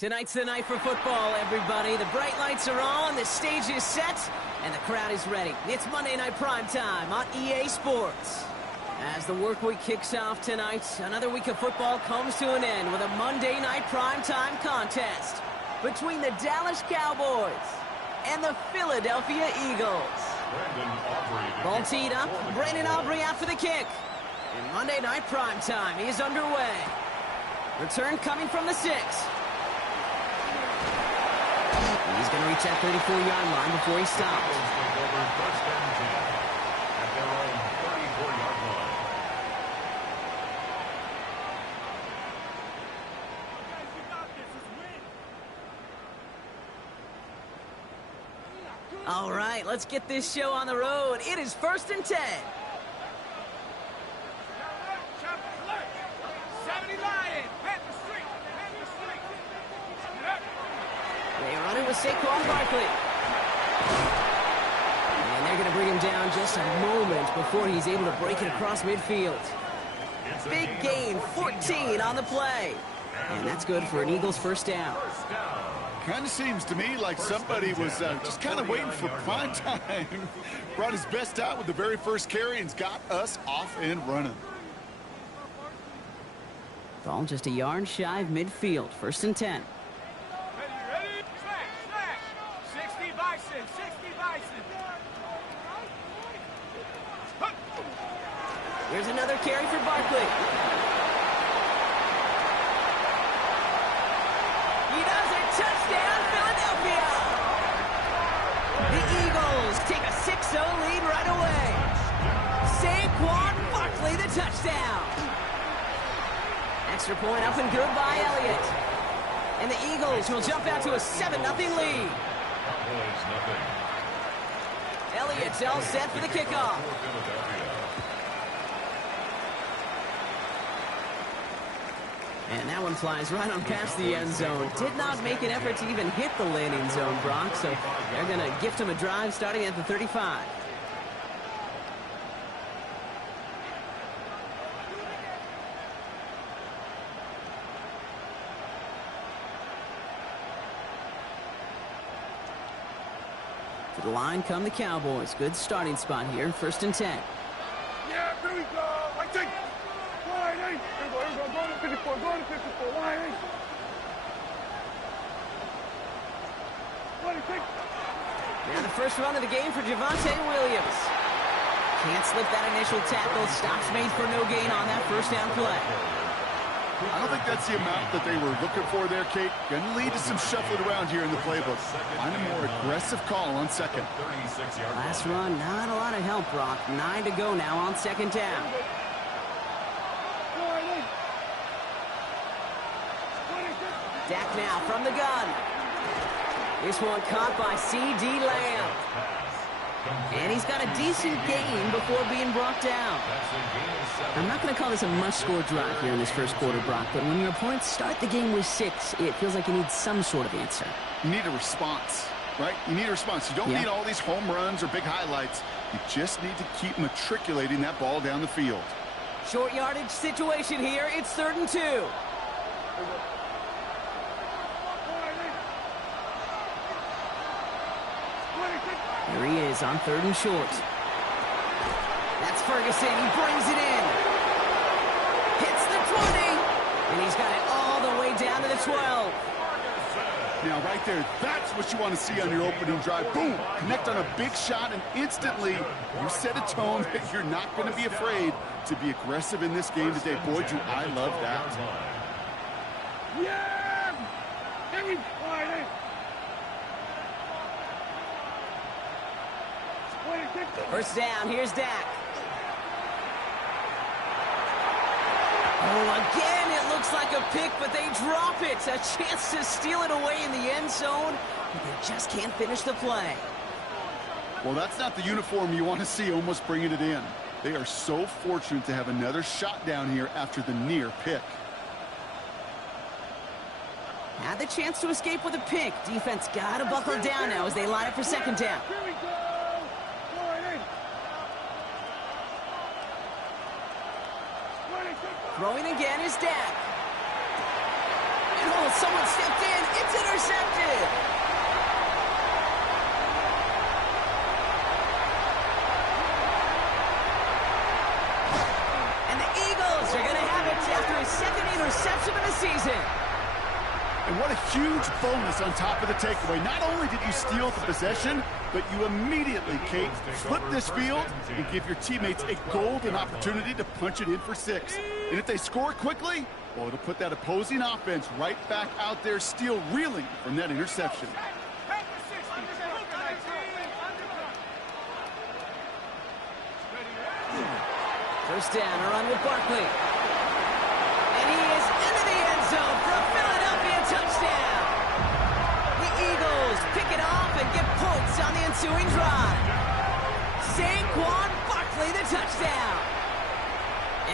Tonight's the night for football, everybody. The bright lights are on, the stage is set, and the crowd is ready. It's Monday Night Primetime on EA Sports. As the work week kicks off tonight, another week of football comes to an end with a Monday Night Primetime contest between the Dallas Cowboys and the Philadelphia Eagles. Ball teed up, Brandon Aubrey out for the kick. And Monday Night Primetime is underway. Return coming from the 6. He's going to reach that 34-yard line before he stops. All right, let's get this show on the road. It is 1st and 10. They run it with Saquon Barkley. And they're going to bring him down just a moment before he's able to break it across midfield. Big gain, 14 on the play. And that's good for an Eagles first down. Kind of seems to me like somebody was just kind of waiting for prime time. Brought his best out with the very first carry and's got us off and running. Ball just a yard shy of midfield. 1st and 10. Here's another carry for Barkley. He does it. Touchdown, Philadelphia. The Eagles take a 6-0 lead right away. Saquon Barkley, the touchdown. Extra point up and good by Elliott. And the Eagles will jump out to a 7-0 lead. Elliott's all set for the kickoff. And that one flies right on past the end zone. Did not make an effort to even hit the landing zone, Brock. So they're going to gift him a drive starting at the 35. To the line come the Cowboys. Good starting spot here. 1st and 10. Yeah, here we go. I think. Go to 54, go to 54, line 26. Now the first run of the game for Javonte Williams. Can't slip that initial tackle. Stops made for no gain on that first down play. I don't think that's the amount that they were looking for there, Kate. Going to lead to some shuffling around here in the playbook. Find a more aggressive call on second. Last run, not a lot of help, Brock. 9 to go now on 2nd down. Dak now from the gun. This one caught by C.D. Lamb. And he's got a decent gain before being brought down. I'm not going to call this a must-score drive here in this first quarter, Brock, but when your opponents start the game with 6, it feels like you need some sort of answer. You need a response, right? You need a response. You don't need all these home runs or big highlights. You just need to keep matriculating that ball down the field. Short yardage situation here. It's 3rd and 2. Here he is on 3rd and short. That's Ferguson. He brings it in. Hits the 20. And he's got it all the way down to the 12. Now, right there, that's what you want to see on your opening drive. Boom! Connect on a big shot, and instantly you set a tone that you're not going to be afraid to be aggressive in this game today. Boy, do I love that. Yeah! Everybody! First down, here's Dak. Oh, again, it looks like a pick, but they drop it. A chance to steal it away in the end zone, but they just can't finish the play. Well, that's not the uniform you want to see almost bringing it in. They are so fortunate to have another shot down here after the near pick. Had the chance to escape with a pick. Defense got to buckle down now as they line up for 2nd down. Throwing again is Dak. And Oh, someone stepped in. It's intercepted. And the Eagles are going to have it after his second interception of the season. And what a huge bonus on top of the takeaway. Not only did you steal the possession, but you immediately, Kate, flip this field and give your teammates a golden opportunity to punch it in for 6. And if they score quickly, well, it'll put that opposing offense right back out there, still reeling from that interception. First down, a run with Barkley. And he is into the end zone for a Philadelphia touchdown. The Eagles pick it off and get points on the ensuing drive. Saquon Barkley, the touchdown.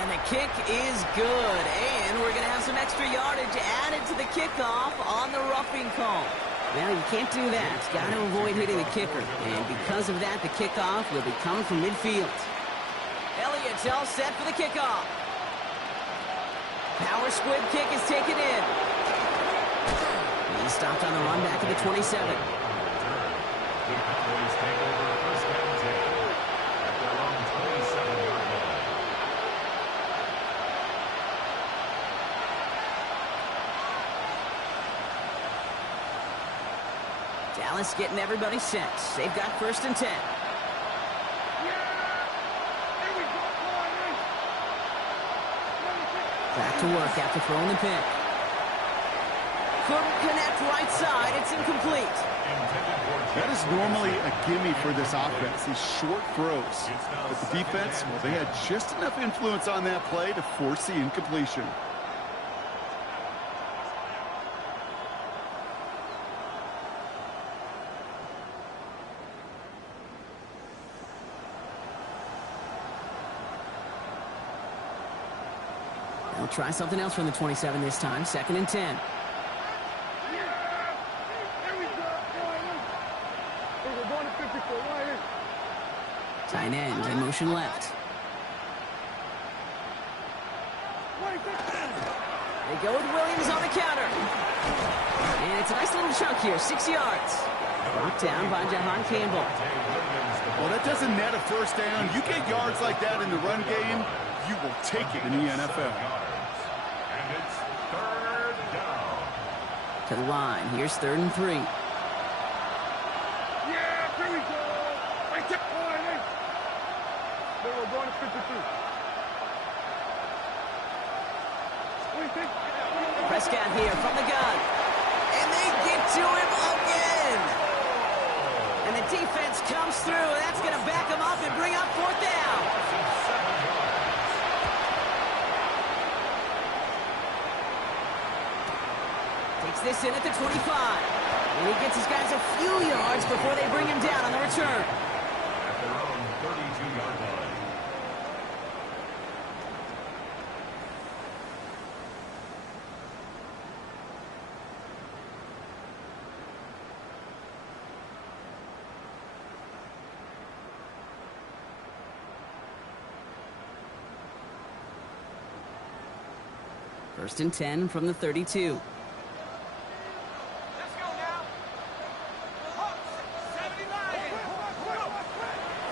And the kick is good. And we're going to have some extra yardage added to the kickoff on the roughing call. Well, you can't do that. Got to avoid hitting the kicker. And because of that, the kickoff will be coming from midfield. Elliott's all set for the kickoff. Power squib kick is taken in. He stopped on the run back at the 27. Dallas getting everybody set. They've got 1st and 10. Back to work after throwing the pick. Couldn't connect right side. It's incomplete. That is normally a gimme for this offense, these short throws. But the defense, well, they had just enough influence on that play to force the incompletion. We'll try something else from the 27 this time. 2nd and 10. Tight end in motion left. They go with Williams on the counter. And it's a nice little chunk here. 6 yards. Brought down by Jahan Campbell. Well, that doesn't net a first down. You get yards like that in the run game, you will take it in the NFL. And it's 3rd down. To the line. Here's 3rd and 3. Yeah, here we go. Right there. We're going to 52. What do you think? Prescott here from the gun. And they get to him again. And the defense comes through. That's going to back him up and bring up 4th down. Takes this in at the 25. And he gets his guys a few yards before they bring him down on the return. At their own 32-yard line. First and 10 from the 32.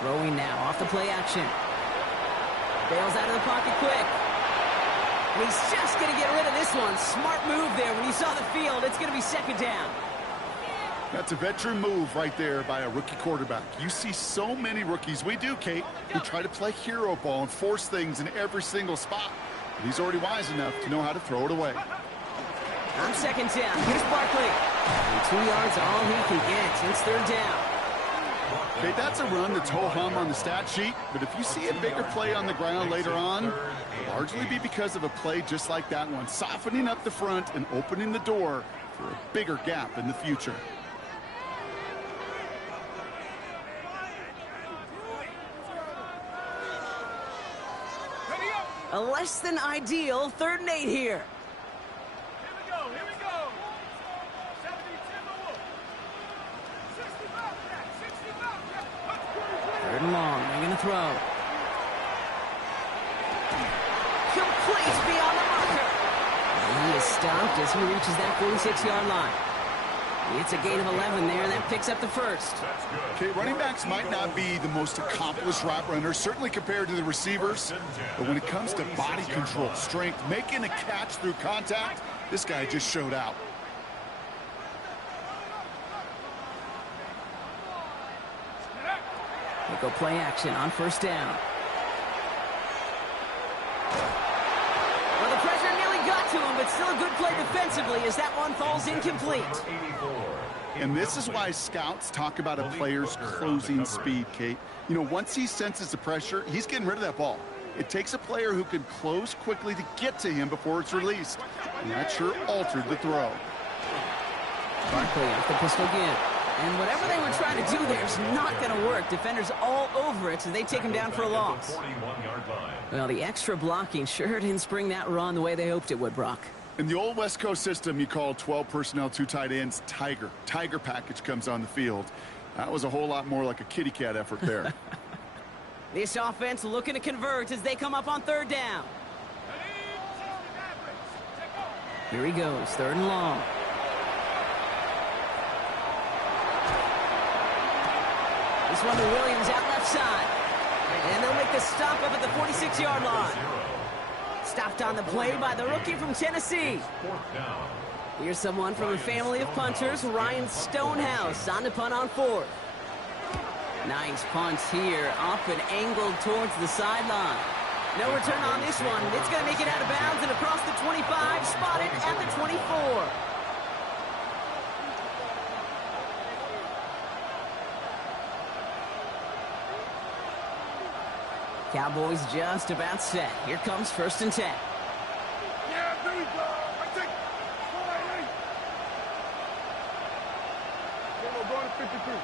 Throwing now off the play action. Bails out of the pocket quick. And he's just going to get rid of this one. Smart move there when he saw the field. It's going to be 2nd down. That's a veteran move right there by a rookie quarterback. You see so many rookies, we do, Kate, who try to play hero ball and force things in every single spot. But he's already wise enough to know how to throw it away. On 2nd down, here's Barkley. And 2 yards all he can get. It's 3rd down. Okay, that's a run that's ho-hum on the stat sheet, but if you see a bigger play on the ground later on, it'll largely be because of a play just like that one, softening up the front and opening the door for a bigger gap in the future. A less than ideal 3rd and 8 here. Here we go. 3rd and long. They're going to throw. Complete beyond the marker. And he is stopped as he reaches that 46-yard line. It's a gain of 11 there, and that picks up the first. Okay, running backs might not be the most accomplished route runners, certainly compared to the receivers. But when it comes to body control, strength, making a catch through contact, this guy just showed out. They go play action on first down. Well, the pressure nearly got to him, but still a good play defensively as that one falls incomplete. And this is why scouts talk about a player's closing speed, Kate. You know, once he senses the pressure, he's getting rid of that ball. It takes a player who can close quickly to get to him before it's released. And that sure altered the throw. Barkley off the pistol again. And whatever they were trying to do there is not going to work. Defenders all over it, so they take him down for a loss. Well, the extra blocking sure didn't spring that run the way they hoped it would, Brock. In the old West Coast system, you call 12 personnel, 2 tight ends, Tiger. Tiger package comes on the field. That was a whole lot more like a kitty cat effort there. This offense looking to convert as they come up on third down. Here he goes, third and long. This one to Williams out left side. And they'll make the stop up at the 46-yard line. Stopped on the play by the rookie from Tennessee. Here's someone from a family of punters, Ryan Stonehouse, on the punt on fourth. Nice punt here, up and angled towards the sideline. No return on this one. It's going to make it out of bounds and across the 25, spotted at the 24. Cowboys just about set. Here comes first and 10. Yeah, there we go. I take. We're going to 52.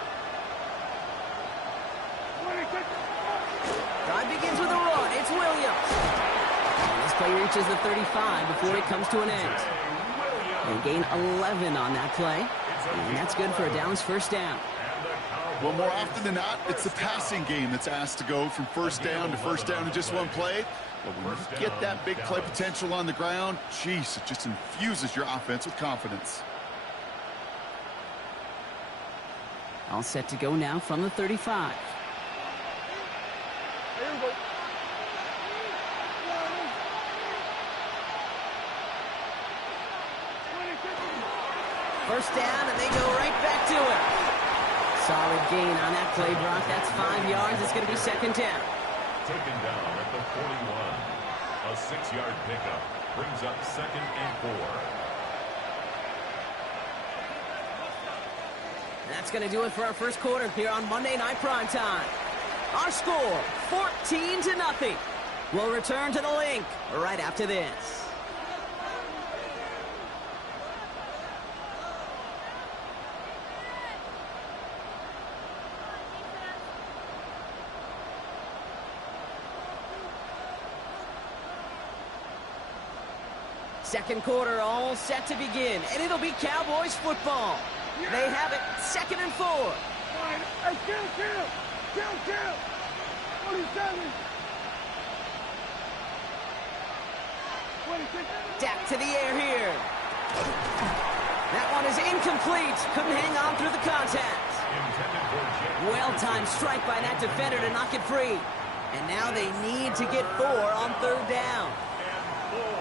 Drive begins with a run. It's Williams. And this play reaches the 35 before it comes to an end. They gain 11 on that play. And that's good for a Dallas first down. Well, more often than not, it's the passing game that's asked to go from first down to first down in just one play. But when you get that big play potential on the ground, geez, it just infuses your offense with confidence. All set to go now from the 35. Here we go. First down, and they go right back to it. Solid gain on that play, Brock. That's 5 yards. It's going to be second down. Taken down at the 41. A 6-yard pickup brings up second and 4. That's going to do it for our first quarter here on Monday Night Primetime. Our score, 14-0. We'll return to the link right after this. Second quarter all set to begin, and it'll be Cowboys football. They have it, second and 4. Hey, kill. 47. 26. Dak to the air here. That one is incomplete. Couldn't hang on through the contact. Well-timed strike by that defender to knock it free. And now they need to get 4 on third down.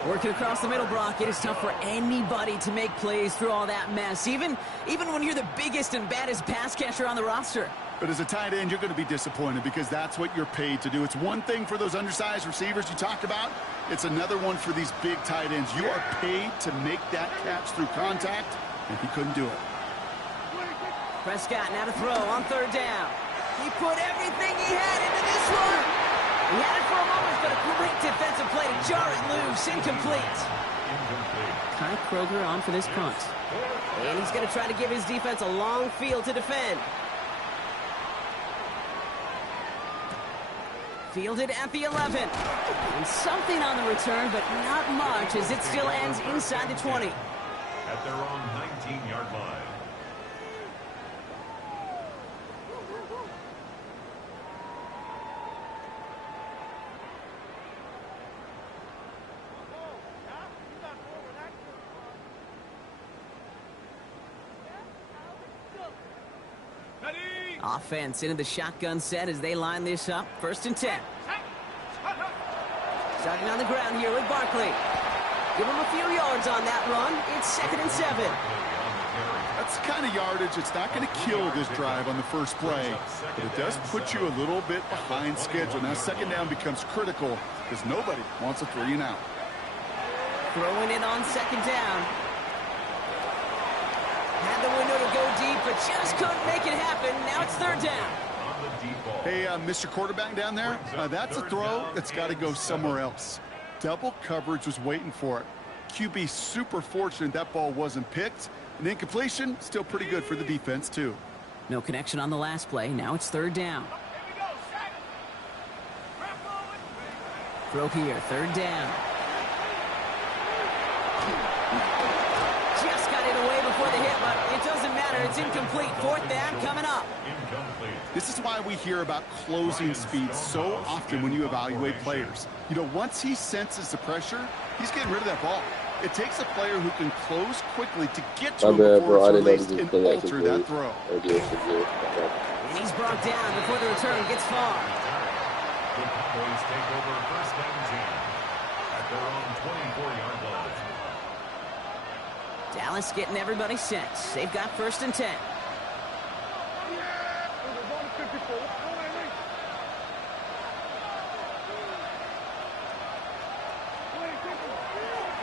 Working across the middle, Brock, it is tough for anybody to make plays through all that mess, even when you're the biggest and baddest pass catcher on the roster. But as a tight end, you're going to be disappointed because that's what you're paid to do. It's one thing for those undersized receivers you talked about. It's another one for these big tight ends. You are paid to make that catch through contact, and he couldn't do it. Prescott now to throw on third down. He put everything he had into this one. He had it for a moment, but a great defensive play to jar it loose. Incomplete. Kyle Kroger on for this punt. And he's going to try to give his defense a long field to defend. Fielded at the 11. And something on the return, but not much as it still ends inside the 20. At their own 19-yard line. Offense into the shotgun set as they line this up. 1st and 10. Starting on the ground here with Barkley. Give him a few yards on that run. It's 2nd and 7. That's the kind of yardage it's not going to kill this drive on the first play, but it does put you a little bit behind schedule. Now 2nd down becomes critical because nobody wants a 3 and out. Throwing it on 2nd down. Had the window to go deep, but just couldn't make it happen. Now it's 3rd down. Hey, Mr. Quarterback down there, that's a throw that's got to go somewhere else. Double coverage was waiting for it. QB super fortunate that ball wasn't picked. An incompletion, still pretty good for the defense, too. No connection on the last play. Now it's 3rd down. Throw here, 3rd down. Just got it away before the hit, but it doesn't matter. It's incomplete. 4th down coming up. This is why we hear about closing speed so often when you evaluate players. You know, once he senses the pressure, he's getting rid of that ball. It takes a player who can close quickly to get to him before it's released and alter that throw. And he's brought down before the return gets far. The Cowboys take over 1st and 10 at their own 24-yard line. Dallas getting everybody set. They've got 1st and 10.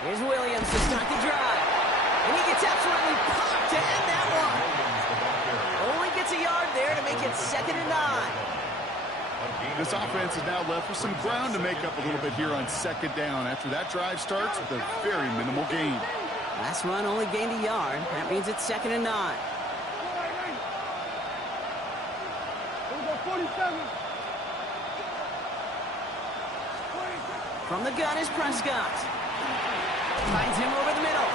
Here's Williams to start the drive. And he gets absolutely popped to end that one. Only gets a yard there to make it 2nd and 9. This offense is now left with some ground to make up a little bit here on 2nd down after that drive starts with a very minimal gain. Last run only gained a yard. That means it's 2nd and 9. From the gun is Prescott. Finds him over the middle.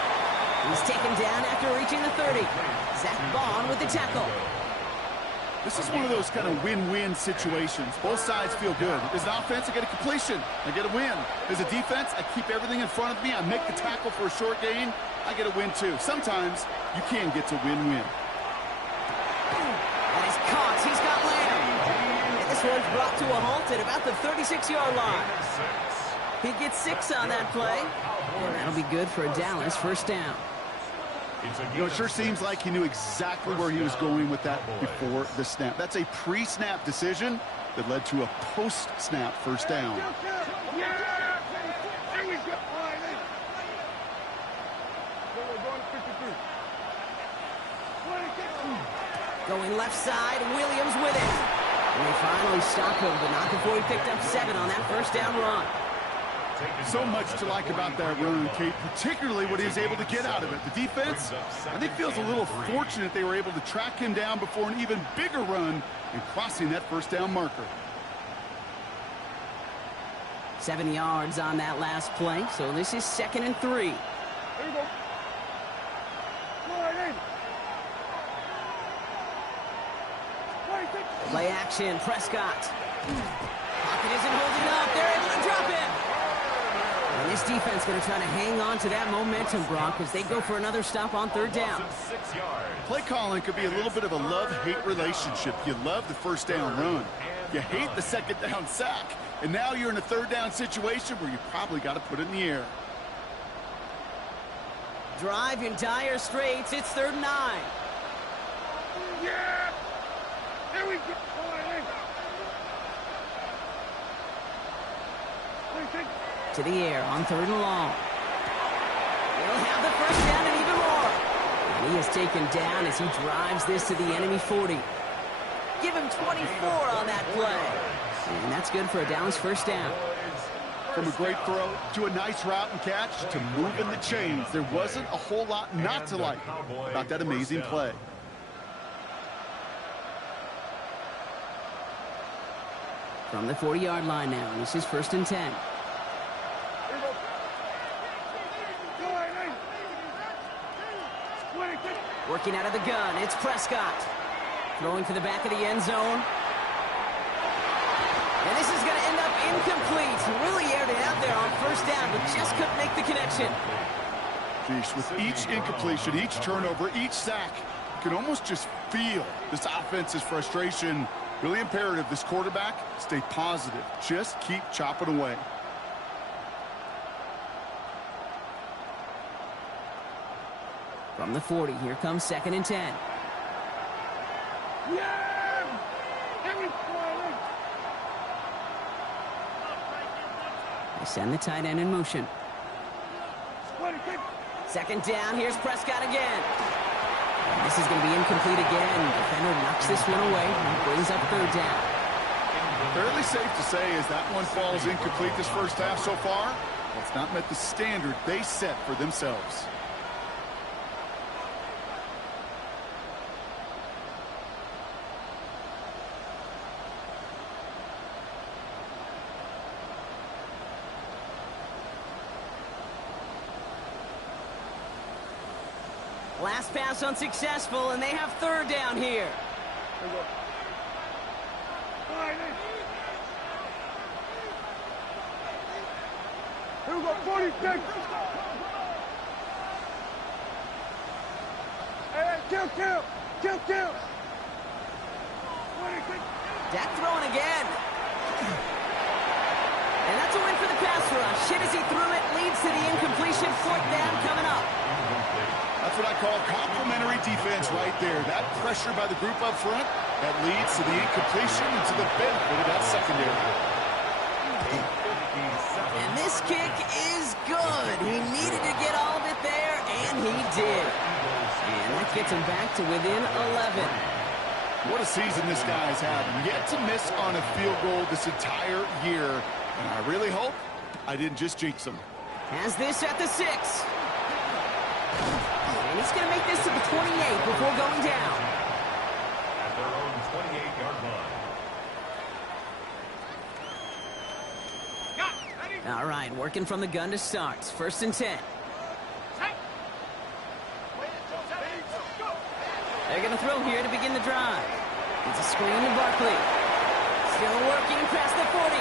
He's taken down after reaching the 30. Zach Bond with the tackle. This is one of those kind of win-win situations. Both sides feel good. As an offense, I get a completion. I get a win. As a defense, I keep everything in front of me. I make the tackle for a short gain. I get a win, too. Sometimes you can get to win-win. That is caught. He's got Lamb. And this one's brought to a halt at about the 36-yard line. He gets 6 on that play. And that'll be good for a Dallas 1st down. You know, it sure seems like he knew exactly where he was going with that before the snap. That's a pre-snap decision that led to a post-snap 1st down. Going left side, Williams with it. And they finally stop him, but not before he picked up 7 on that 1st down run. So much to like about that run, Kate, particularly what he was able to get out of it. The defense, I think, feels a little fortunate they were able to track him down before an even bigger run and crossing that 1st down marker. 7 yards on that last play, so this is 2nd and 3. There you go. Play action, Prescott. Pocket isn't holding up. They're able to drop it. And this defense going to try to hang on to that momentum, Brock, as they go for another stop on 3rd down. Play calling could be a little bit of a love-hate relationship. You love the 1st down run. You hate the 2nd down sack. And now you're in a 3rd down situation where you probably got to put it in the air. Drive in dire straits. It's 3rd and 9. Yeah! Here we go. To the air on 3rd and long. He'll have the 1st down and even more. And he is taken down as he drives this to the enemy 40. Give him 24 on that play. And that's good for a Dallas 1st down. From a great throw to a nice route and catch to moving the chains, there wasn't a whole lot not to like about that amazing play. From the 40-yard line now, this is 1st and 10. Working out of the gun, it's Prescott. Throwing for the back of the end zone. And this is going to end up incomplete. Really aired it out there on 1st down, but just couldn't make the connection. Geez, with each incompletion, each turnover, each sack, can almost just feel this offense's frustration. Really imperative this quarterback stay positive. Just keep chopping away. From the 40, here comes 2nd and 10. Yeah! Every play. They send the tight end in motion. 2nd down, here's Prescott again. And this is going to be incomplete again. Defender knocks this one away and brings up 3rd down. Fairly safe to say as that one falls incomplete this first half so far, well, it's not met the standard they set for themselves. Last pass unsuccessful, and they have 3rd down here. Here we go, 46. Hey, kill. Dak throwing again. And that's a win for the pass rush. Hit as he threw it, leads to the incompletion. 4th down coming up. That's what I call complimentary defense right there. That pressure by the group up front, that leads to the incompletion and to the benefit of that secondary. And this kick is good. He needed to get all of it there, and he did. And that gets him back to within 11. What a season this guy's had. Yet to miss on a field goal this entire year. And I really hope I didn't just jinx him. Has this at the 6. And he's going to make this to the 28 before going down. At their own 28-yard line. All right, working from the gun to start. 1st and 10. They're going to throw here to begin the drive. It's a screen to Barkley. Still working past the 40.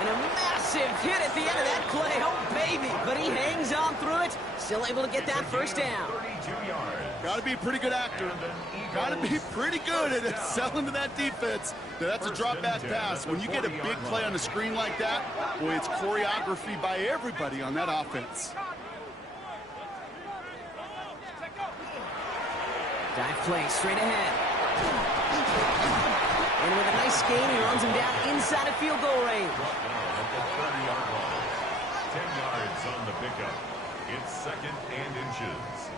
And a massive hit at the end of that play. Oh, baby. But he hangs on through it. Still able to get that 1st down. 32 yards. Got to be a pretty good actor. Got to be pretty good at selling to that defense. That's a drop back pass. When you get a big play on the screen like that, boy, it's choreography by everybody on that offense. Dive play straight ahead. And with a nice gain, he runs him down inside of field goal range. At the 30-yard line. 10 yards on the pickup. It's 2nd and inches.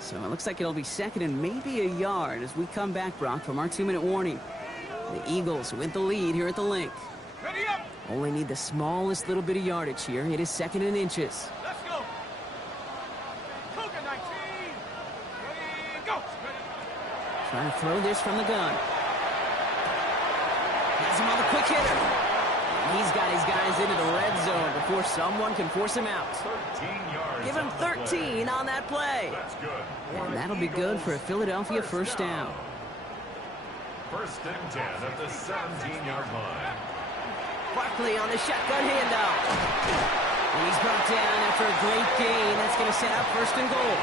So it looks like it'll be 2nd and maybe a yard as we come back, Brock, from our 2-minute warning. The Eagles with the lead here at the Link. Ready up. Only need the smallest little bit of yardage here. It is 2nd and inches. Let's go. Cougar 19. Ready, go. Trying to throw this from the gun. Has him on the quick hitter. And he's got his guys into the red zone before someone can force him out. 13 yards. Give him 13 on that play. That's good. And that'll be good for a Philadelphia 1st down. 1st and 10 at the 17-yard line. Barkley on the shotgun handoff. And he's brought down after a great gain. That's going to set up 1st and goal.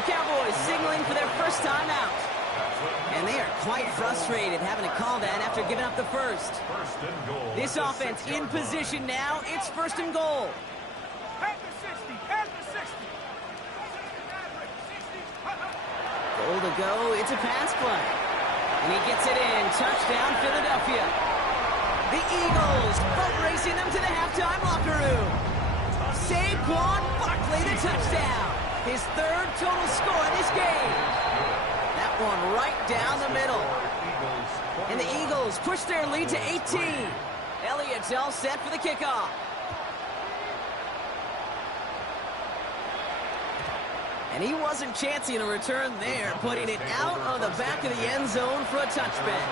The Cowboys signaling for their 1st time out. And they are quite frustrated having to call that after giving up the 1st. 1st and goal. This offense in position now. It's 1st and goal. At the 60. At the 60. Goal to go. It's a pass play. And he gets it in. Touchdown, Philadelphia. The Eagles boat racing them to the halftime locker room. Saquon Barkley, the touchdown. His 3rd total score in this game. That one right down the middle. And the Eagles push their lead to 18. Elliott's all set for the kickoff. And he wasn't chancing a return there, putting it out of the back of the end zone for a touchback.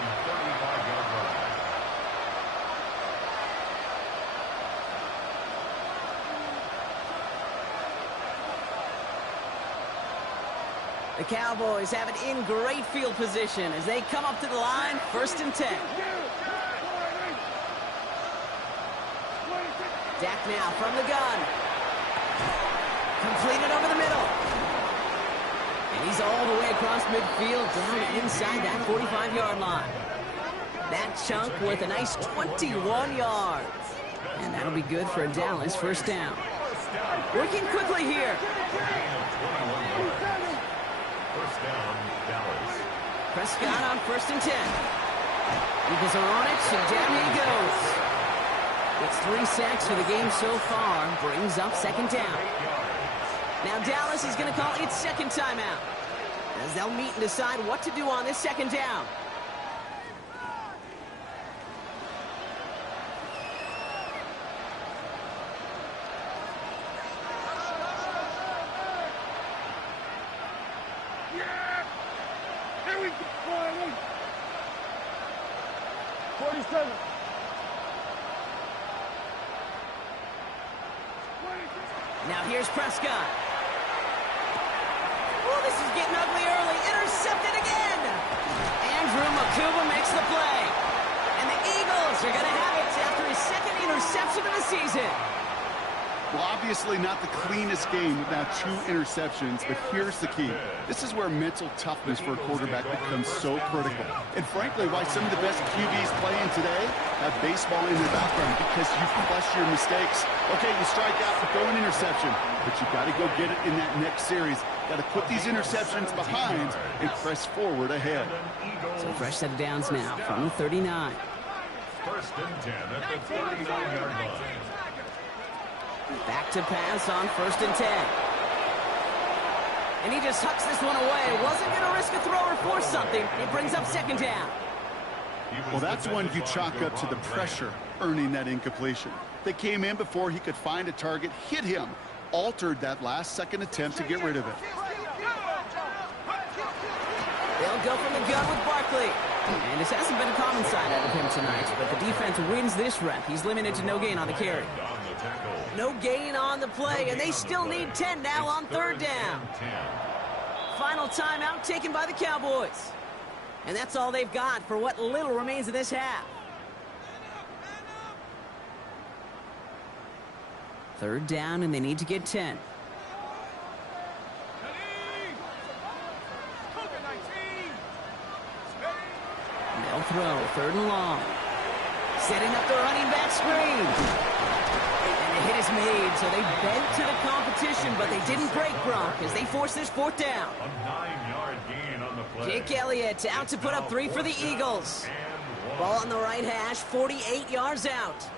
The Cowboys have it in great field position as they come up to the line, 1st and 10. Dak now from the gun. across midfield down inside that 45-yard line. That chunk worth a nice 21 yards. And that'll be good for a Dallas first down. Working quickly here. First down, Dallas. Prescott on 1st and 10. Eagles are on it, and down he goes. It's 3 sacks for the game so far. Brings up 2nd down. Now Dallas is going to call its 2nd timeout, as they'll meet and decide what to do on this 2nd down. Here we go. 47. Now here's Prescott. Oh, this is getting ugly early. Intercepted again. Andrew Makuba makes the play. And the Eagles are going to have it after his 2nd interception of the season. Well, obviously not the cleanest game without 2 interceptions, but here's the key. This is where mental toughness for a quarterback becomes so critical. And frankly, why some of the best QBs playing today have baseball in their background, because you flush your mistakes. Okay, you strike out and throw an interception, but you got to go get it in that next series. Got to put these interceptions behind and press forward ahead. So fresh set of downs now from the 39. First and 10 at the 39-yard line. Back to pass on 1st and 10. And he just hucks this one away. Wasn't going to risk a throw or force something. It brings up 2nd down. Well, that's one you chalk up to the pressure earning that incompletion. They came in before he could find a target, hit him, altered that last 2nd attempt to get rid of it. They'll go from the gun with Barkley. And this hasn't been a common side out of him tonight, but the defense wins this rep. He's limited to no gain on the carry. No gain on the play, and they still need 10 now on 3rd down. Final timeout taken by the Cowboys. And that's all they've got for what little remains of this half. 3rd down, and they need to get 10. They'll throw 3rd and long. Setting up the running back screen. And the hit is made, so they bent to the competition, but they didn't break Gronk as they force this 4th down. A 9-yard gain on the play. Jake Elliott out to put up 3 for the Eagles. Ball on the right hash, 48 yards out.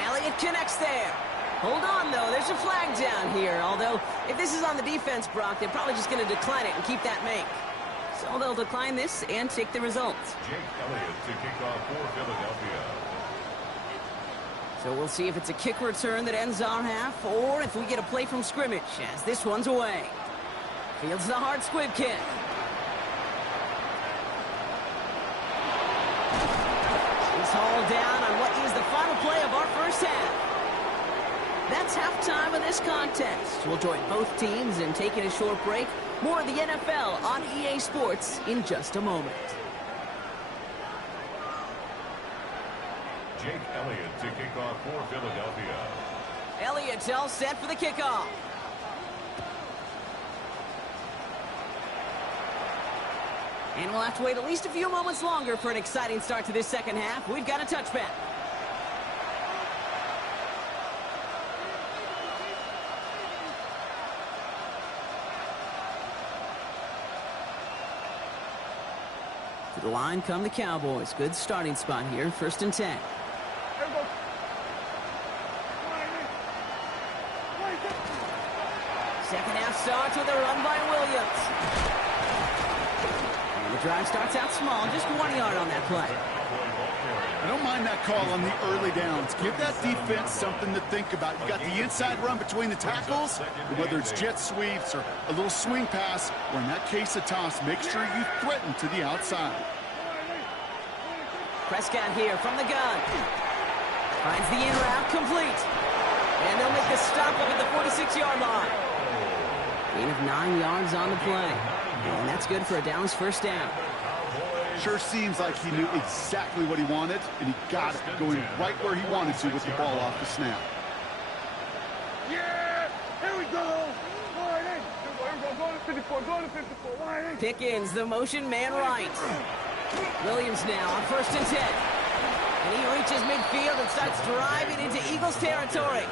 Elliott connects there. Hold on, though. There's a flag down here. Although, if this is on the defense, Brock, they're probably just going to decline it and keep that make. So they'll decline this and take the results. Jake Elliott to kick off for Philadelphia. So we'll see if it's a kick return that ends our half, or if we get a play from scrimmage, as this one's away. Fields the hard squib kick. He's hauled down on what is the final play of our first half. That's halftime of this contest. We'll join both teams in taking a short break. More of the NFL on EA Sports in just a moment. Jake Elliott to kick off for Philadelphia. Elliott all set for the kickoff. And we'll have to wait at least a few moments longer for an exciting start to this 2nd half. We've got a touchback. To the line come the Cowboys. Good starting spot here. 1st and 10. Second half starts with a run by Williams. And the drive starts out small. Just 1 yard on that play. I don't mind that call on the early downs. Give that defense something to think about. You got the inside run between the tackles, whether it's jet sweeps or a little swing pass, or in that case a toss, make sure you threaten to the outside. Prescott here from the gun. Finds the in route complete. And they'll make the stop up at the 46-yard line. Gain of 9 yards on the play. And that's good for a Dallas first down. Sure seems like he knew exactly what he wanted, and he got it, going right where he wanted to with the ball off the snap. Yeah! Here we go! Line in! Here we go. Go to 54. Go to 54. Line in. Pickens, the motion man right. Williams now on 1st and 10. And he reaches midfield and starts driving into Eagles territory.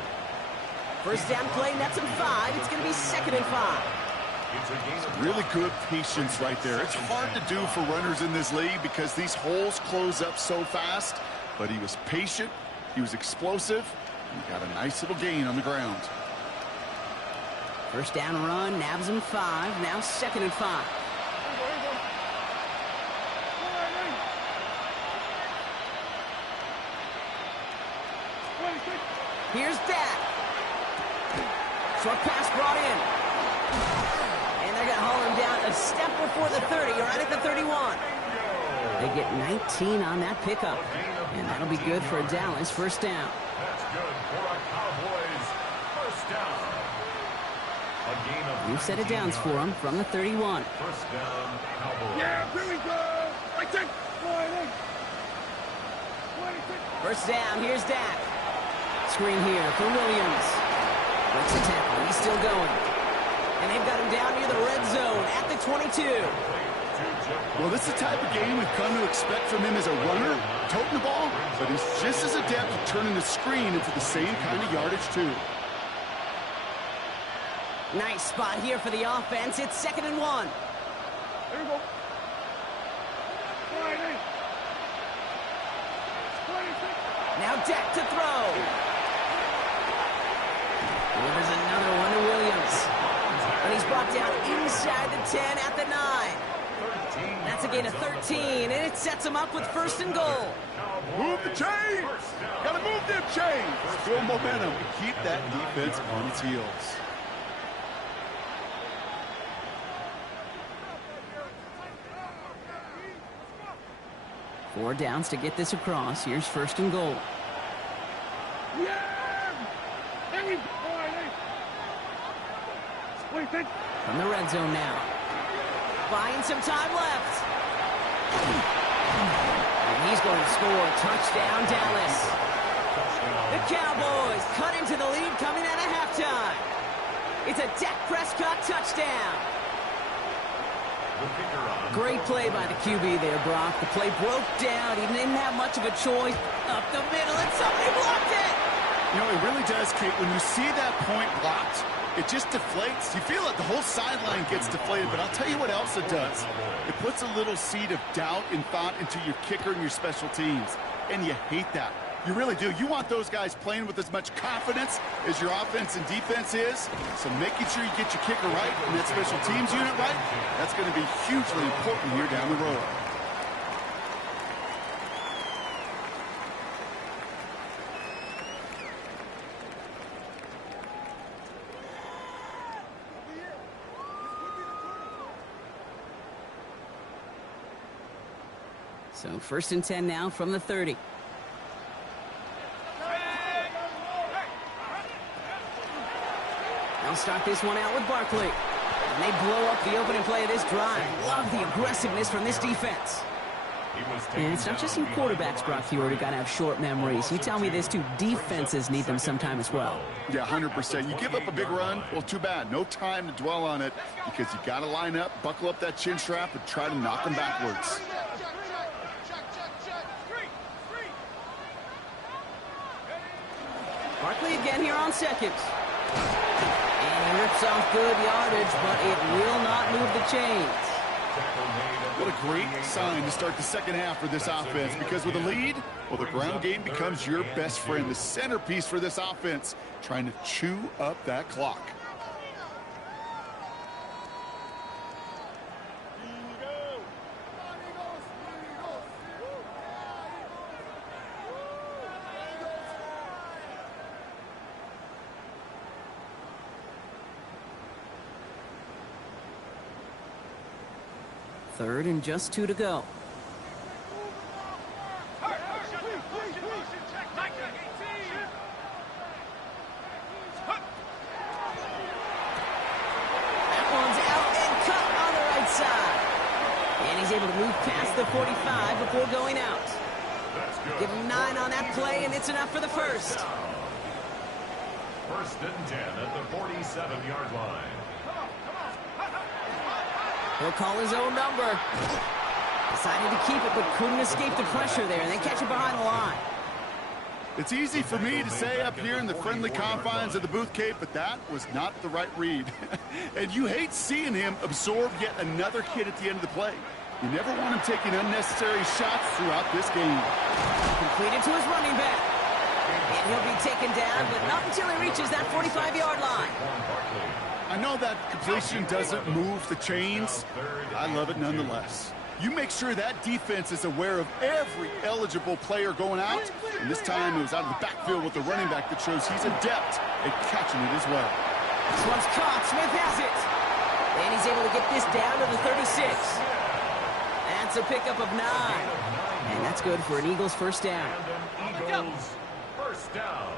First down play, nets him 5. It's going to be 2nd and 5. Really good patience right there. It's hard to do for runners in this league because these holes close up so fast. But he was patient, he was explosive, and he got a nice little gain on the ground. First down run, nabs him 5. Now 2nd and 5. Here's Dak. Short pass brought in. And they're going to haul him down a step before the 30, right at the 31. They get 19 on that pickup. And that'll be good for Dallas. First down. That's good for a Cowboys first down. A gain of New set of downs for him from the 31. First down, Cowboys. Yeah, here we go! I take line in. First down, here's Dak. Screen here for Williams. Breaks the tackle, he's still going. And they've got him down near the red zone at the 22. Well, this is the type of game we've come to expect from him as a runner, toting the ball, but he's just as adept at turning the screen into the same kind of yardage, too. Nice spot here for the offense. It's 2nd and 1. Here we go. Line in. 26. Now Dak to throw. Well, there's another one to Williams. And he's brought down inside the 10 at the 9. That's a gain of 13, and it sets him up with 1st and goal. Move the chains! Gotta move them chains! Build momentum. Keep that defense on its heels. Four downs to get this across. Here's 1st and goal. Yeah! Here we go! Line in. What do you think? From the red zone now. Buying some time left. And he's going to score. Touchdown, Dallas. The Cowboys cut into the lead coming out of halftime. It's a Dak Prescott touchdown. Great play by the QB there, Brock. The play broke down. He didn't have much of a choice. Up the middle, and somebody blocked it. You know, it really does, Kate. When you see that point blocked, it just deflates. You feel it. The whole sideline gets deflated. But I'll tell you what else it does. It puts a little seed of doubt and thought into your kicker and your special teams. And you hate that. You really do. You want those guys playing with as much confidence as your offense and defense is. So making sure you get your kicker right and that special teams unit right, that's going to be hugely important here down the road. So 1st and 10 now from the 30. They'll start this one out with Barkley. And they blow up the opening play of this drive. Love the aggressiveness from this defense. And it's not just some quarterbacks, Brock, here who got to have short memories. You tell me this too, defenses need them sometime as well. Yeah, 100%. You give up a big run, well, too bad. No time to dwell on it because you got to line up, buckle up that chin strap, and try to knock them backwards. Barkley again here on 2nd. And he rips off good yardage, but it will not move the chains. What a great sign to start the second half for this offense, because with a lead, well, the ground game becomes your best friend, the centerpiece for this offense, trying to chew up that clock. Third and just 2 to go. That one's out and cut on the right side. And he's able to move past the 45 before going out. Give him 9 on that play, and it's enough for the first. First and 10 at the 47-yard line. He'll call his own number. Decided to keep it, but couldn't escape the pressure there, and they catch it behind the line. It's easy for me to say up here in the friendly confines of the booth, Kate, but that was not the right read. And you hate seeing him absorb yet another hit at the end of the play. You never want him taking unnecessary shots throughout this game. Completed to his running back. And he'll be taken down, but not until he reaches that 45-yard line. I know that completion doesn't move the chains. I love it nonetheless. You make sure that defense is aware of every eligible player going out. And this time it was out of the backfield with the running back that shows he's adept at catching it as well. This one's caught. Smith has it. And he's able to get this down to the 36. That's a pickup of 9. And that's good for an Eagles first down. Eagles first down.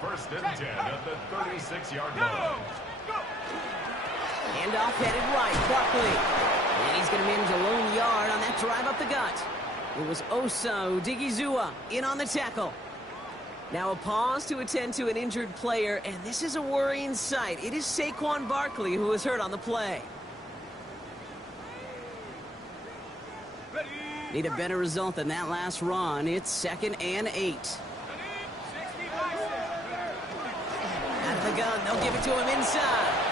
First and 10 at the 36-yard line. Handoff headed right. Barkley. And he's going to manage a lone yard on that drive up the gut. It was Osa Odigizua in on the tackle. Now a pause to attend to an injured player, and this is a worrying sight. It is Saquon Barkley who was hurt on the play. Need a better result than that last run. It's 2nd and 8. Out of the gun, they'll give it to him inside.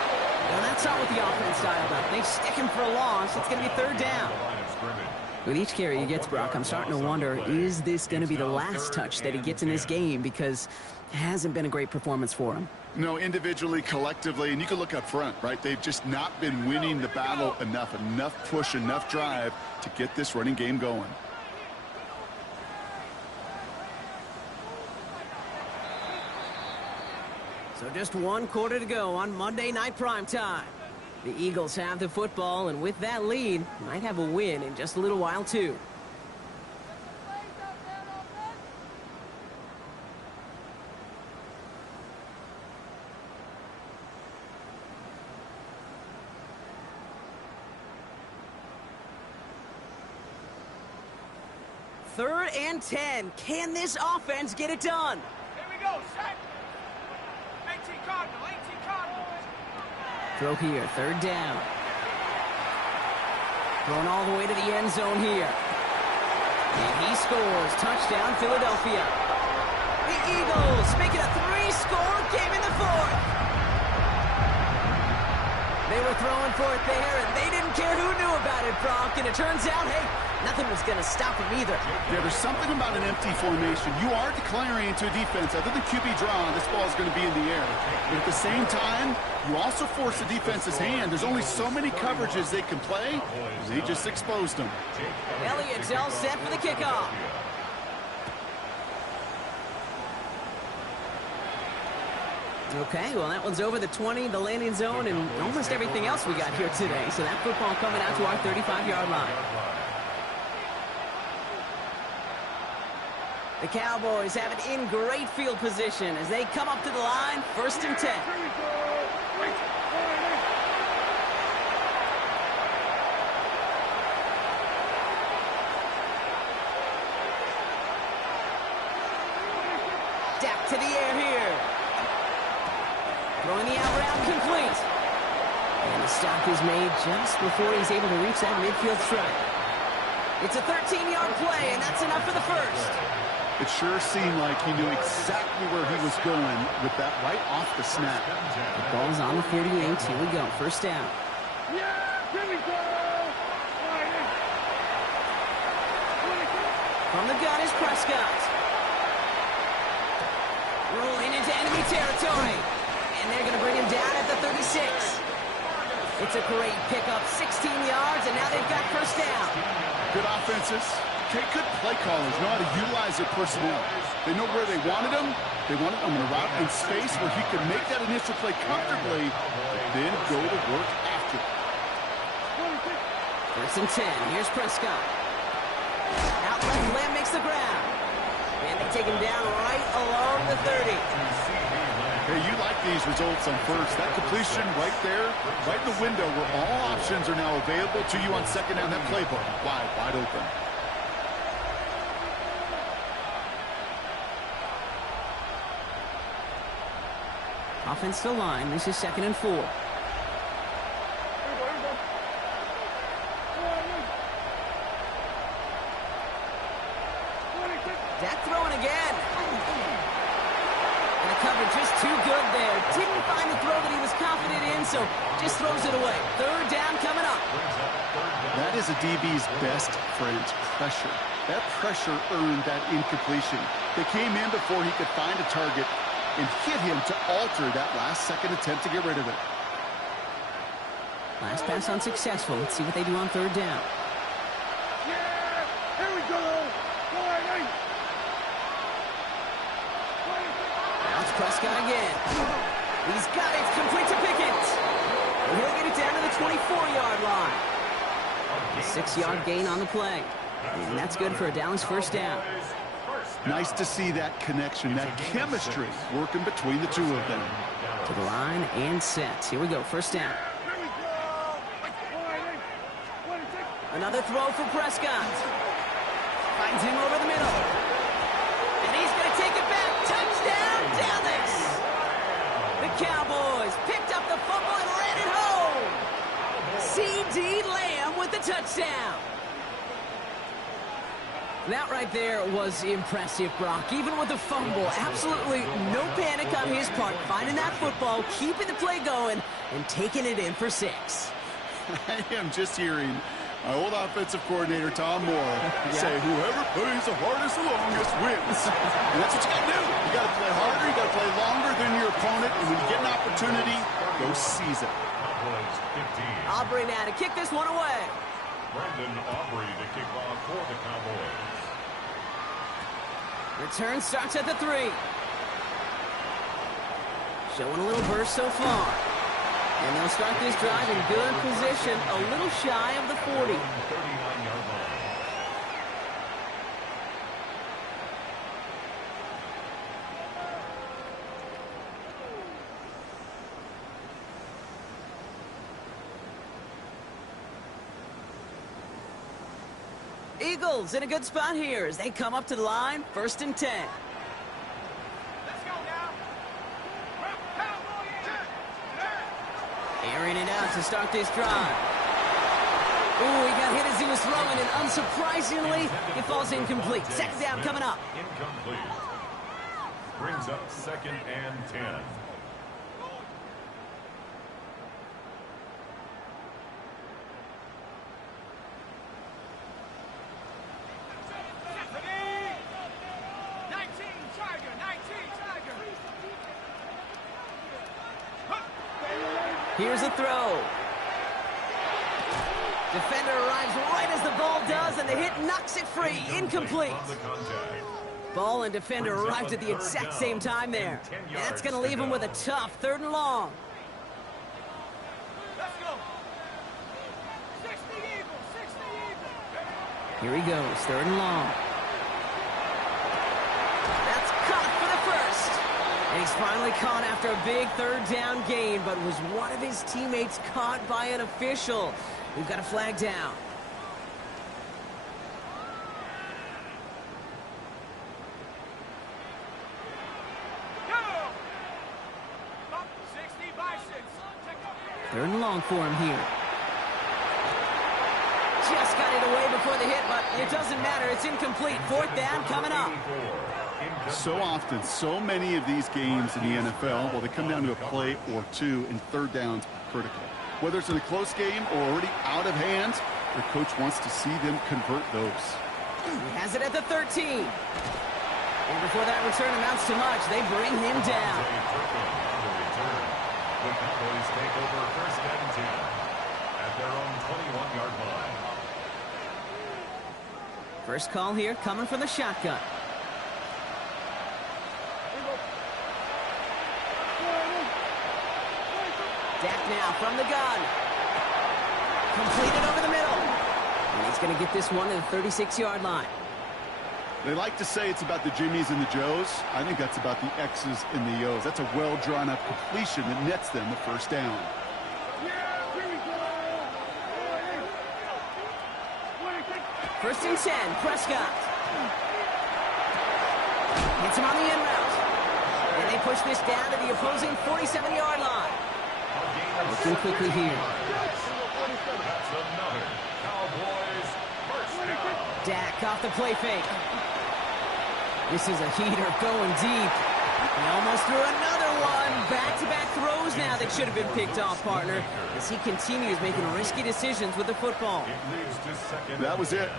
No, that's not what the offense dialed up. They stick him for a loss. It's going to be 3rd down. With each carry he gets, Brock, I'm starting to wonder, is this going to be the last touch that he gets in this game? Because it hasn't been a great performance for him. No, individually, collectively, and you can look up front, right? They've just not been winning the battle enough push, enough drive to get this running game going. So just 1 quarter to go on Monday Night Primetime. The Eagles have the football, and with that lead, might have a win in just a little while, too. Third and 10. Can this offense get it done? Here we go, set. 18 Cardinal, 18 Cardinal. Throw here, 3rd down. Thrown all the way to the end zone here. And he scores. Touchdown, Philadelphia. The Eagles make it a 3-score game in the 4th. They were throwing for it there, and they didn't care who knew about it, Brock. And it turns out, hey, nothing was going to stop them either. Yeah, there's something about an empty formation. You are declaring to a defense, other than QB draw, this ball is going to be in the air. But at the same time, you also force the defense's hand. There's only so many coverages they can play, and they just exposed them. Elliott's all set for the kickoff. Okay, well, that one's over the 20, the landing zone, and almost everything else we got here today. So that football coming out to our 35-yard line. The Cowboys have it in great field position as they come up to the line, 1st and 10. Dak to the air here. Throwing the out route complete. And the stop is made just before he's able to reach that midfield strike. It's a 13-yard play, and that's enough for the first. It sure seemed like he knew exactly where he was going with that right off the snap. The ball's on the 48. Here we go. 1st down. Yeah, here we go. From the gun is Prescott. Rolling into enemy territory. And they're going to bring him down at the 36. It's a great pickup. 16 yards, and now they've got 1st down. Good offenses. Okay, good play callers know how to utilize their personnel. They know where they wanted him. They wanted him in a route in space where he could make that initial play comfortably, but then go to work after. 1st and 10. Here's Prescott. Out left, Lamb makes the ground. And they take him down right along the 30. Hey, you like these results on 1st. That completion right there, right in the window where all options are now available to you on 2nd down. That playbook wide open. Offensive line. This is 2nd and 4. Dak throwing again. And the cover just too good there. Didn't find the throw that he was confident in, so just throws it away. 3rd down coming up. That is a DB's best friend, pressure. That pressure earned that incompletion. They came in before he could find a target and hit him to alter that last-second attempt to get rid of it. Last pass unsuccessful. Let's see what they do on 3rd down. Yeah! Here we go! Now it's Prescott again. He's got it. It's complete to Pickens. And he'll get it down to the 24-yard line. A 6-yard gain on the play. And that's good for a Dallas 1st down. Nice to see that connection, that chemistry working between the two of them. To the line and set. Here we go. 1st down. Another throw for Prescott. Finds him over the middle. And he's going to take it back. Touchdown, Dallas! The Cowboys picked up the fumble and ran it home. C.D. Lamb with the touchdown. That right there was impressive, Brock. Even with the fumble, absolutely no panic on his part. Finding that football, keeping the play going, and taking it in for 6. I am just hearing my old offensive coordinator, Tom Moore, say, whoever plays the hardest the longest wins. And that's what you got to do. You got to play harder, you got to play longer than your opponent, and when you get an opportunity, go seize it. Aubrey now to kick this one away. Brandon Aubrey to kick off for the Cowboys. Return starts at the 3. Showing a little burst so far. And they'll start this drive in good position, a little shy of the 40. 39-yard line. Eagles in a good spot here as they come up to the line, 1st and 10. Let's go now. Airing it out to start this drive. Ooh, he got hit as he was throwing, and unsurprisingly, it falls incomplete. 2nd down coming up. Incomplete. Brings up 2nd and 10. Here's a throw. Defender arrives right as the ball does, and the hit knocks it free. Incomplete. Ball and defender arrived at the exact same time there. And that's going to leave him with a tough 3rd and long. Let's go. 60 Eagles, 60 Eagles. Here he goes, 3rd and long. That's caught for the 1st. And he's finally caught after a big 3rd down gain, but was one of his teammates caught by an official. We've got a flag down. Go. 60 by 6. 3rd and long for him here. Just got it away before the hit, but it doesn't matter. It's incomplete. 4th down coming up. So often, so many of these games in the NFL, well, they come down to a play or two, and 3rd downs are critical. Whether it's in a close game or already out of hand, their coach wants to see them convert those. He has it at the 13. And before that return amounts to much, they bring him down. The Cowboys take over 1st and 10 at their own 21-yard line. First call here coming from the shotgun. Dak now from the gun. Completed over the middle. And he's going to get this one to the 36-yard line. They like to say it's about the Jimmies and the Joes. I think that's about the X's and the O's. That's a well-drawn-up completion that nets them the 1st down. First and 10, Prescott. Hits him on the in route. And they push this down to the opposing 47-yard line. Looking quickly here. That's another Cowboys first down. Dak off the play fake. This is a heater going deep. He almost threw another one. Back-to-back throws now that should have been picked off, partner, as he continues making risky decisions with the football. That was it.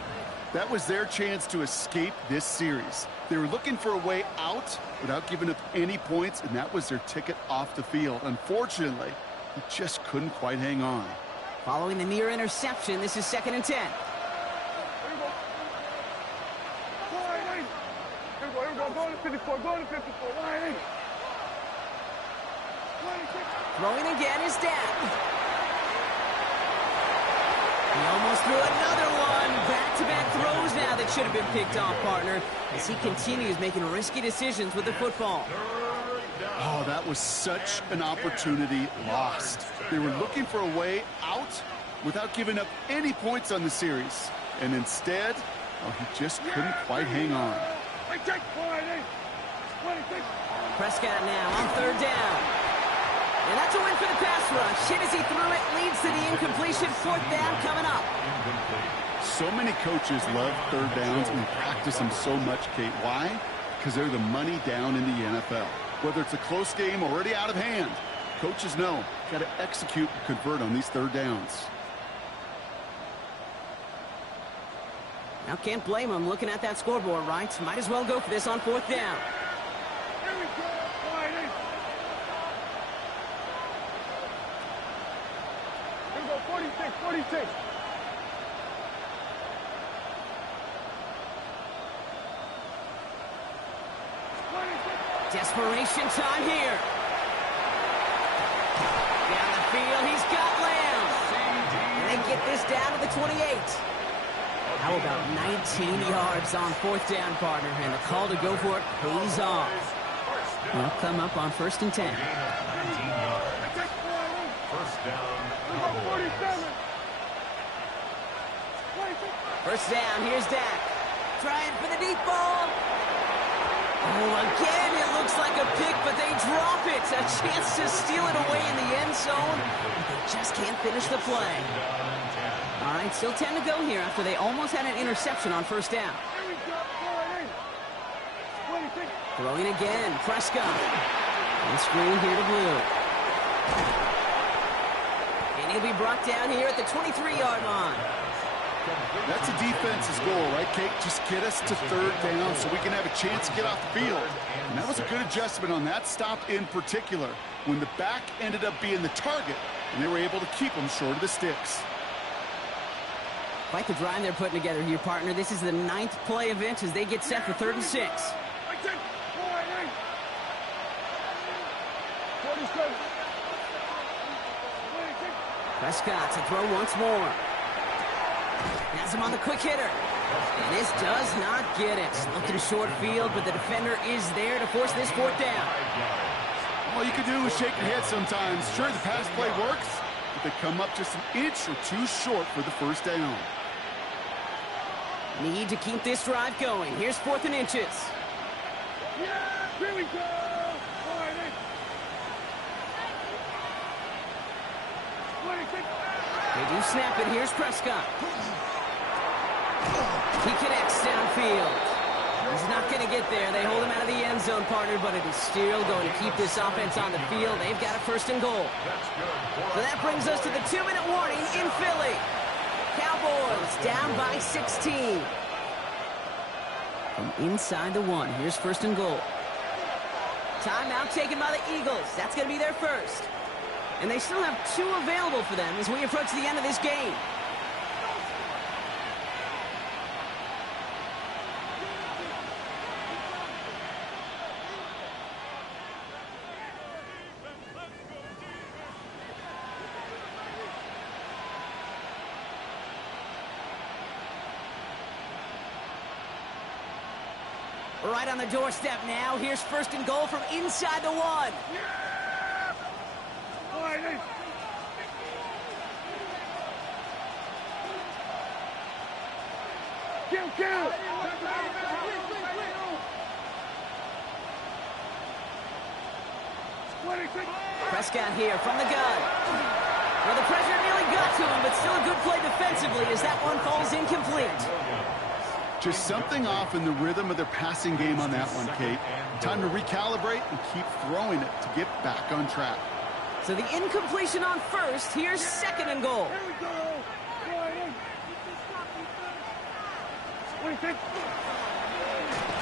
That was their chance to escape this series. They were looking for a way out without giving up any points, and that was their ticket off the field. Unfortunately, he just couldn't quite hang on. Following the near interception, this is 2nd and 10. Here we go. Go to 54. Go to 54. Line 8. Throwing again is Dak. He almost threw another one. Back-to-back throws now that should have been picked off, partner, as he continues making risky decisions with the football. Oh, that was such an opportunity lost. They were looking for a way out without giving up any points on the series. And instead, oh, he just couldn't quite hang on. Prescott now on 3rd down. And that's a win for the pass rush. Hit as he threw it, leads to the incompletion. 4th down coming up. So many coaches love 3rd downs and practice them so much, Kate. Why? Because they're the money down in the NFL. Whether it's a close game already out of hand, coaches know got to execute and convert on these 3rd downs. Now can't blame him looking at that scoreboard, right? Might as well go for this on 4th down. Here we go. Line 8. Here we go. 46. 46. Desperation time here. Down the field, he's got Lamb. And they get this down to the 28. How about 19 yards on 4th down, partner? And the call to go for it pays off. They'll come up on 1st and 10. First down. 47. 1st down, here's Dak. Trying for the deep ball. Oh, again, it looks like a pick, but they drop it. A chance to steal it away in the end zone, but they just can't finish the play. All right, still 10 to go here after they almost had an interception on 1st down. Here we go. Line 8. 26. Throwing again, Prescott. And screen here to Blue. And he'll be brought down here at the 23-yard line. That's a defense's goal, right, Kate? Just get us to 3rd down so we can have a chance to get off the field. And that was a good adjustment on that stop in particular, when the back ended up being the target, and they were able to keep him short of the sticks. Quite the drive they're putting together here, partner. This is the 9th play event as they get set for 3rd and 6. 47. Prescott to throw once more. Has him on the quick hitter. And this does not get it. Looking short field, but the defender is there to force this 4th down. All you can do is shake your head sometimes. Sure, the pass play works, but they come up just an inch or two short for the 1st down. Need to keep this drive going. Here's 4th and inches. Yeah, here we go. Line 8. 26. They do snap it. Here's Prescott. He connects downfield. He's not going to get there. They hold him out of the end zone, partner, but it is still going to keep this offense on the field. They've got a 1st and goal. So that brings us to the 2-minute warning in Philly. Cowboys down by 16. From inside the 1, here's 1st and goal. Timeout taken by the Eagles. That's going to be their first. And they still have 2 available for them as we approach the end of this game. Right on the doorstep now. Here's 1st and goal from inside the 1. Yeah! Line 8. Kill. Prescott here from the gun. Well, the pressure nearly got to him, but still a good play defensively as that one falls incomplete. Just something off in the rhythm of their passing game on that one, Kate. Time to recalibrate and keep throwing it to get back on track. So the incompletion on first. Here's second and goal. Here we go. What do you think?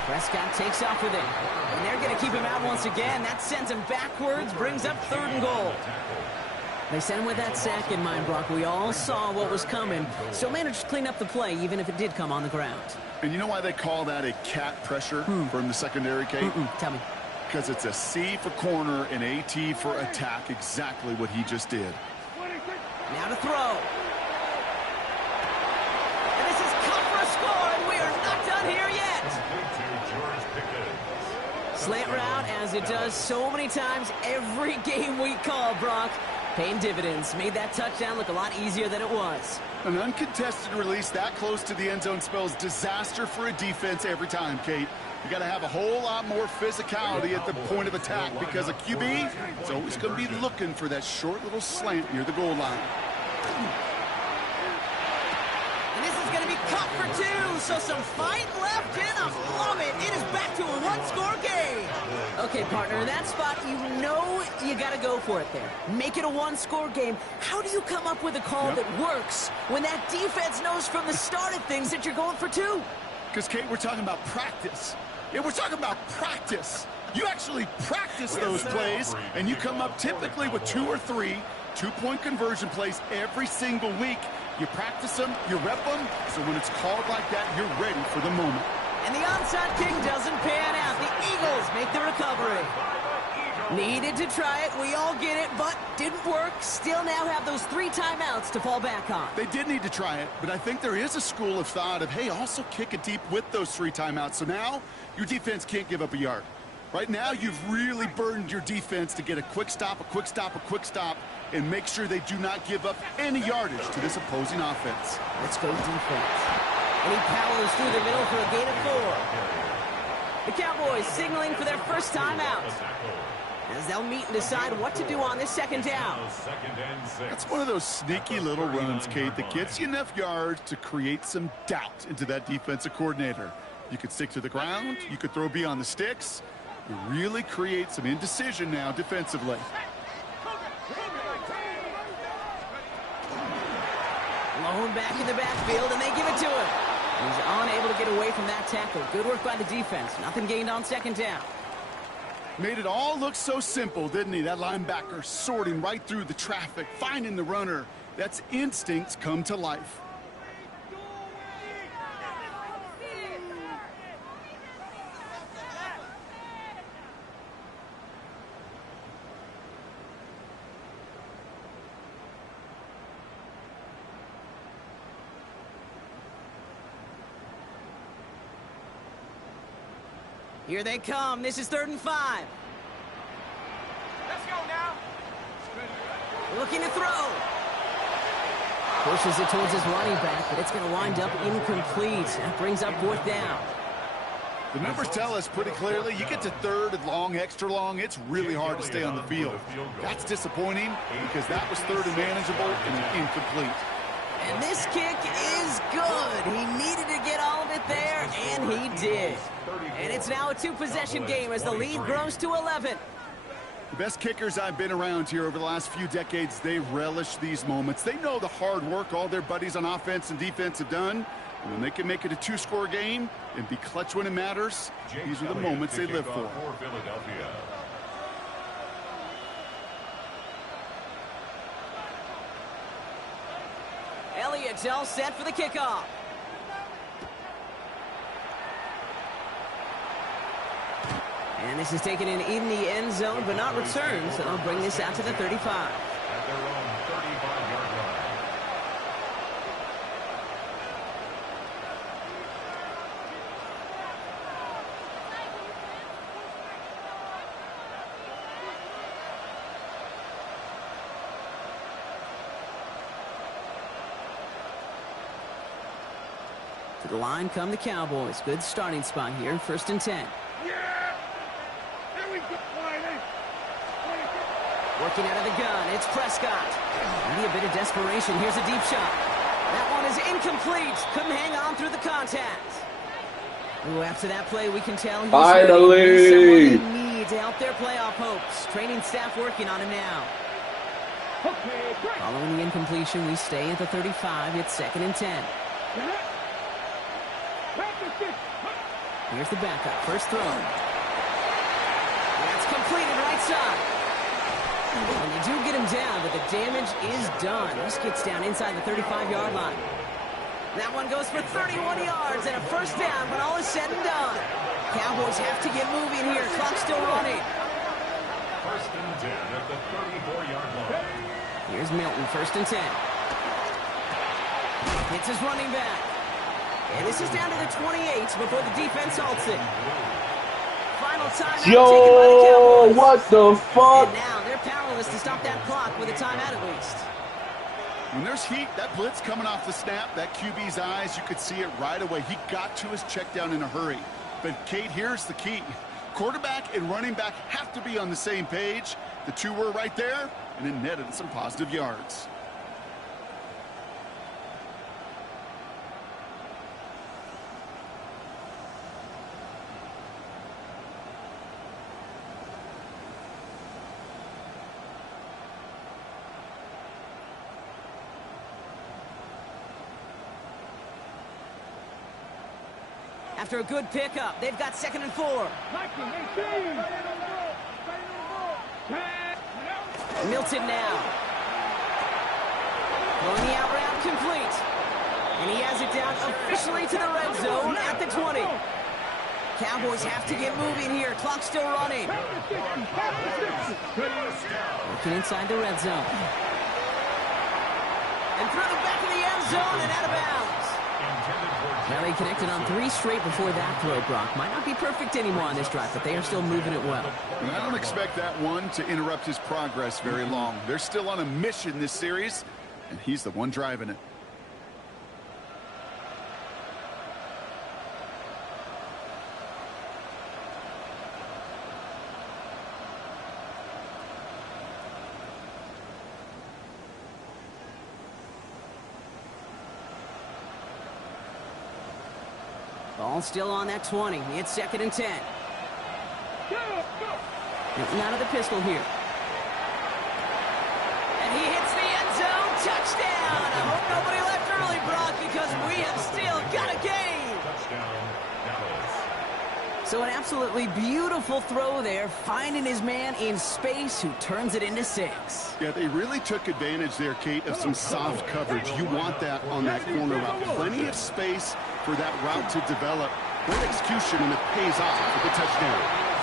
Prescott takes off with it. And they're going to keep him out once again. That sends him backwards, brings up third and goal. They sent him with that sack in mind, Brock. We all saw what was coming. Still managed to clean up the play, even if it did come on the ground. And you know why they call that a cat pressure from the secondary, Kate? Tell me. Because it's a C for corner and AT for attack, exactly what he just did. Now to throw. And this is cut for a score, and we are not done here yet. Slant route, as it does so many times every game we call, Brock. Paying dividends. Made that touchdown look a lot easier than it was. An uncontested release that close to the end zone spells disaster for a defense every time, Kate. You got to have a whole lot more physicality at the point of attack because a QB is always going to be looking for that short little slant near the goal line. And this is going to be cut for two, so some fight left in them. Love it. It is back to a one-score game. Okay, partner, in that spot, you know you got to go for it there. Make it a one-score game. How do you come up with a call that works when that defense knows from the start of things that you're going for two? Because, Kate, we're talking about practice. Yeah, we're talking about practice. You actually practice those plays, and you come up typically with 2 or 3 two-point conversion plays every single week. You practice them, you rep them, so when it's called like that, you're ready for the moment. And the onside kick doesn't pan out. The Eagles make the recovery. Needed to try it. We all get it, but didn't work. Still now have those 3 timeouts to fall back on. They did need to try it, but I think there is a school of thought of, hey, also kick it deep with those 3 timeouts. So now your defense can't give up a yard. Right now, you've really burdened your defense to get a quick stop, a quick stop, a quick stop, and make sure they do not give up any yardage to this opposing offense. Let's go defense. And he powers through the middle for a gain of 4. The Cowboys signaling for their first timeout, as they'll meet and decide what to do on this second down. That's one of those sneaky little runs, Kate, that gets you enough yards to create some doubt into that defensive coordinator. You could stick to the ground. You could throw beyond the sticks. You really create some indecision now defensively. Blown back in the backfield, and they give it to him. He's unable to get away from that tackle. Good work by the defense. Nothing gained on second down. Made it all look so simple, didn't he? That linebacker sorting right through the traffic, finding the runner. That's instincts come to life. Here they come. This is 3rd and 5. Let's go now. Looking to throw. Pushes it towards his running back, but it's going to wind up incomplete. That brings up 4th down. The numbers tell us pretty clearly, you get to 3rd and long, extra long, it's really hard to stay on the field. That's disappointing because that was 3rd and manageable and incomplete. And this kick is good. He needed to get all of it there, and he did. And it's now a 2-possession game as the lead grows to 11. The best kickers I've been around here over the last few decades, they relish these moments. They know the hard work all their buddies on offense and defense have done. And when they can make it a 2-score game and be clutch when it matters, these are the moments they live for. Elliott's all set for the kickoff. And this is taken in the end zone, but not returned, so they'll bring this out to the 35. At their own 35-yard line. To the line come the Cowboys. Good starting spot here, 1st and 10. Yeah! Here we go. Line in. Working out of the gun, it's Prescott. Maybe a bit of desperation. Here's a deep shot. That one is incomplete. Couldn't hang on through the contact. Ooh, after that play, we can tell he's Finally! someone they need to help their playoff hopes. Training staff working on him now. Following the incompletion, we stay at the 35. It's 2nd and 10. Here's the backup. First throw. That's completed right side. And they do get him down, but the damage is done. This gets down inside the 35-yard line. That one goes for 31 yards and a first down when all is said and done. Cowboys have to get moving here. Clock still running. First and 10 at the 34-yard line. Here's Milton, 1st and 10. Hits his running back. And this is down to the 28 before the defense halts it. Final timeout taken by the Cowboys. What the fuck? And now they're powerless to stop that clock with a timeout at least. When there's heat, that blitz coming off the snap, that QB's eyes, you could see it right away. He got to his check down in a hurry. But, Kate, here's the key. Quarterback and running back have to be on the same page. The two were right there, and it netted some positive yards. After a good pickup, they've got 2nd and 4. Milton now. Throwing the out route complete. And he has it down officially to the red zone at the 20. Cowboys have to get moving here. Clock still running. Working inside the red zone. And through the back of the end zone and out of bounds. Now they connected on 3 straight before that throw, Brock. Might not be perfect anymore on this drive, but they are still moving it well. And I don't expect that one to interrupt his progress very long. They're still on a mission this series, and he's the one driving it. Ball still on that 20. It's 2nd and 10. Getting out of the pistol here. And he hits the end zone. Touchdown! I hope nobody left early, Brock, because we have still got a game. Touchdown, Dallas. So an absolutely beautiful throw there, finding his man in space who turns it into 6. Yeah, they really took advantage there, Kate, of some soft coverage. You want that on that corner route. Plenty of space for that route to develop. Great execution, and it pays off with the touchdown.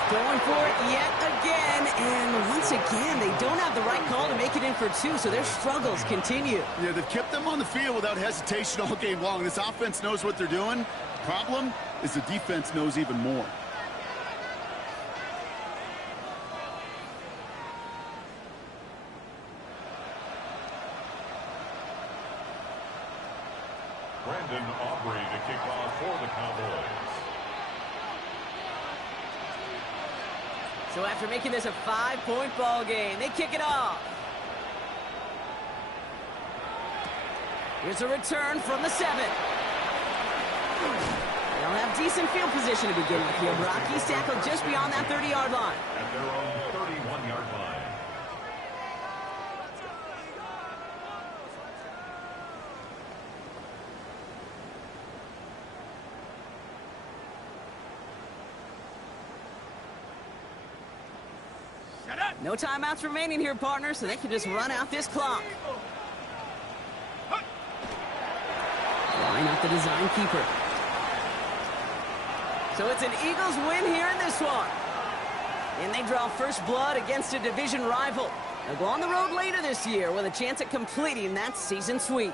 Going for it yet again, and once again, they don't have the right call to make it in for 2, so their struggles continue. Yeah, they've kept them on the field without hesitation all game long. This offense knows what they're doing. Problem is the defense knows even more. Brandon Aubrey to kick off for the Cowboys. So after making this a 5-point ball game, they kick it off. Here's a return from the 7. They'll have decent field position to begin with here. Rocky's tackled just beyond that 30-yard line. At their own 31-yard line. No timeouts remaining here, partner, so they can just run out this clock. Line up the design keeper. So it's an Eagles win here in this one. And they draw first blood against a division rival. They'll go on the road later this year with a chance at completing that season sweep.